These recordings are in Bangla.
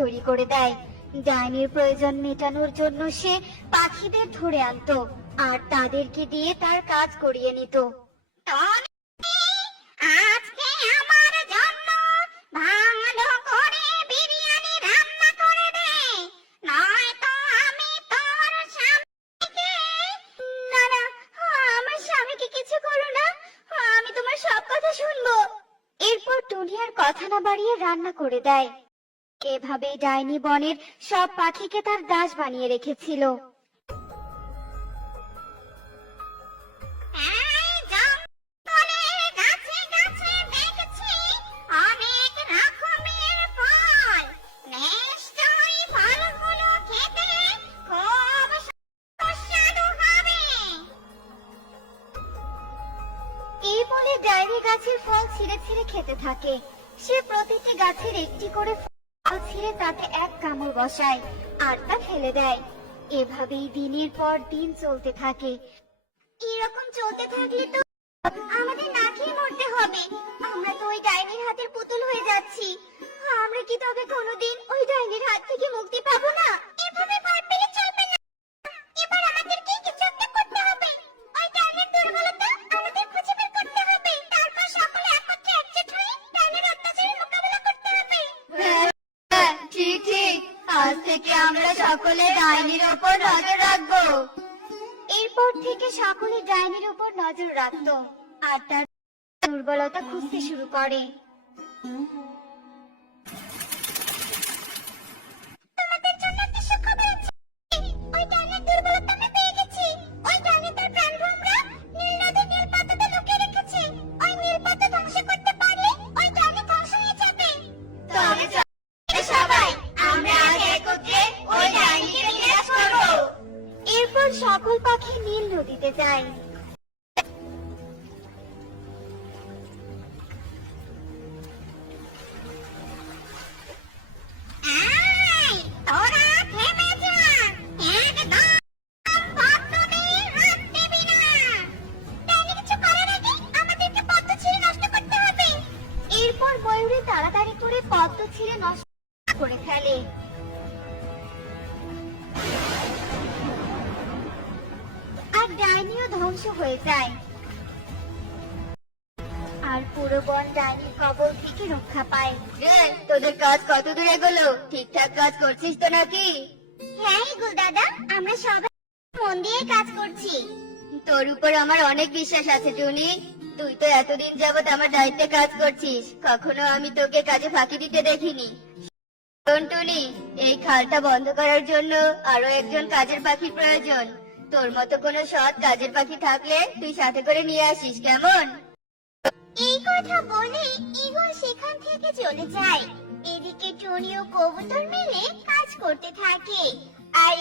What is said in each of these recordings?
তৈরি করে দেয়। ডাইনির প্রয়োজন মেটানোর জন্য সে পাখিদের ধরে আনতো আর তাদেরকে দিয়ে তার কাজ করিয়ে নিত। আজকে আমার জন্য ভালো করে বিরিয়ানি রান্না করে দে, নয়তো আমি তোর স্বামীকে। না না, আমার স্বামীকে কিছু করো না, আমি তোমার সব কথা শুনবো। এরপর টুনি আর কথা না বাড়িয়ে রান্না করে দেয়। এভাবেই ডাইনি বনের সব পাখিকে তার দাস বানিয়ে রেখেছিল। এই বলে ডাইনি গাছের ফল ছিঁড়ে ছিঁড়ে খেতে থাকে। সে প্রতিটি গাছের একটি করে ফল ছিঁড়ে তাতে এক কামড় বসায় আর তা ফেলে দেয়। এভাবেই দিনের পর দিন চলতে থাকে। এরকম চলতে থাকলে তো আমাদের না খেয়ে মরতে হবে। আমরা তো ওই ডাইনির হাতের পুতুল হয়ে যাচ্ছি। আমরা কি তবে কোনোদিন ওই ডাইনির হাত থেকে মুক্তি পাবো না? এভাবে ভয় পেলে চলবে না। এবার আমাদেরকে কিছু একটা করতে হবে। ওই ডাইনির দুর্বলতা আমাদের খুঁজে বের করতে হবে। তারপর সকলে একত্রে একজোট হয়ে ডাইনির অত্যাচারের মোকাবিলা করতে হবে। হ্যাঁ, ঠিক ঠিক। আজ থেকে আমরা সকলে ডাইনির উপর নজর রাখবো। এরপর থেকে সকলে ডাইনির উপর নজর রাখতো আর তার দুর্বলতা খুঁজতে শুরু করে। তোমাদের জন্য একটা সুখবর আছে। ওই ডাইনির দুর্বলতা আমরা পেয়ে গেছি। ওই ডাইনি তার প্রাণভোমরা নীল নদীর নীল পাতাতে লুকিয়ে রেখেছে। ওই নীল পাতা ধ্বংস করতে পারলে ওই ডাইনি ধ্বংস হয়ে যাবে। তবে সবাই আমরা আজ একত্রে ওই ডাইনিকে বিনাশ করব। এরপর সকল পাখি নীল নদীতে যায়। এরপর ময়ূরী তাড়াতাড়ি করে পদ্ম ছিঁড়ে নষ্ট করে ফেলে। আর ডাইনিও ধ্বংস হয়ে যায় আর পুরো বন ডাইনির কবল থেকে রক্ষা পায়। তোদের কাজ কত দূরে গেলো? ঠিকঠাক কাজ করছিস তো নাকি? হ্যাঁ ইগল দাদা, আমরা সবাই মন দিয়ে কাজ করছি। তোর উপর আমার অনেক বিশ্বাস আছে টুনি। তুই তো এতদিন যাবত আমার দায়িত্বে কাজ করছিস, কখনো আমি তোকে কাজে ফাঁকি দিতে দেখিনি। শোন টুনি, এই খালটা বন্ধ করার জন্য আরো একজন কাজের পাখির প্রয়োজন। তোর মতো কোনো সৎ কাজের পাখি থাকলে তুই সাথে করে নিয়ে আসিস, কেমন? এই কথা বলে ঈগল সেখান থেকে চলে যায়। এদিকে টুনি ও কবুতর মিলে কাজ করতে থাকে আর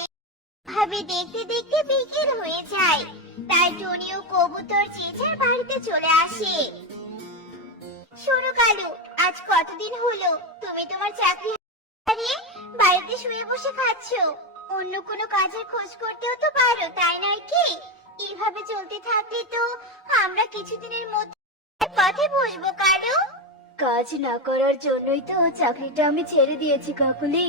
ভাবে দেখতে দেখতে বিকেল হয়ে যায়। তাই টুনি ও কবুতর যে যার বাড়িতে চলে আসে। শোনো কালু, আজ কতদিন হলো তুমি তোমার চাকরি হারিয়ে বাড়িতে শুয়ে বসে খাচ্ছো? অন্য কোনো কাজের খোঁজ করতেও তো পারো, তাই নয় কি? এইভাবে চলতে থাকলে তো আমরা কিছুদিনের মধ্যে পথে বসবো কালু। কাজ না করার জন্যই তো চাকরিটা আমি ছেড়ে দিয়েছি কাকুলি।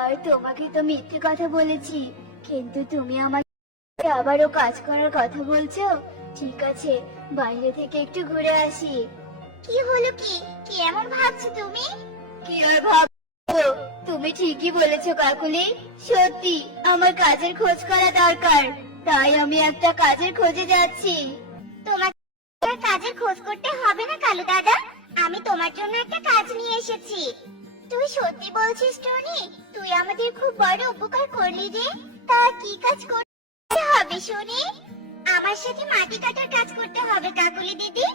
আর তোমাকে তো মিথ্যে কথা বলেছি, কিন্তু তুমি আমাকে আবারও কাজ করার কথা বলছো। ঠিক আছে, বাইরে থেকে একটু ঘুরে আসি। কি হলো কি? কি এমন ভাবছো তুমি? কি আর ভাববো, তুমি ঠিকই বলেছো কাকুলি। সত্যি আমার কাজের খোঁজ করা দরকার, তাই আমি একটা কাজের খোঁজে যাচ্ছি। তোমাকে কাজের খোঁজ করতে হবে না কালু দাদা, আমি তোমার জন্য একটা কাজ নিয়ে এসেছি। তুই সত্যি বলছিস টনি? তুই আমাদের খুব বড় উপকার করলি রে। তা কি কাজ করতে হবে শুনি? আমার সাথে মাটি কাটার কাজ করতে হবে কাকুলি দিদি।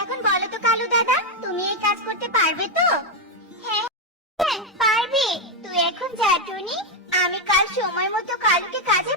এখন বলো তো কালু দাদা, তুমি এই কাজ করতে পারবে তো? হ্যাঁ হ্যাঁ পারবে। তুই এখন যা টনি, আমি কাল সময় মতো কালুকে কাজে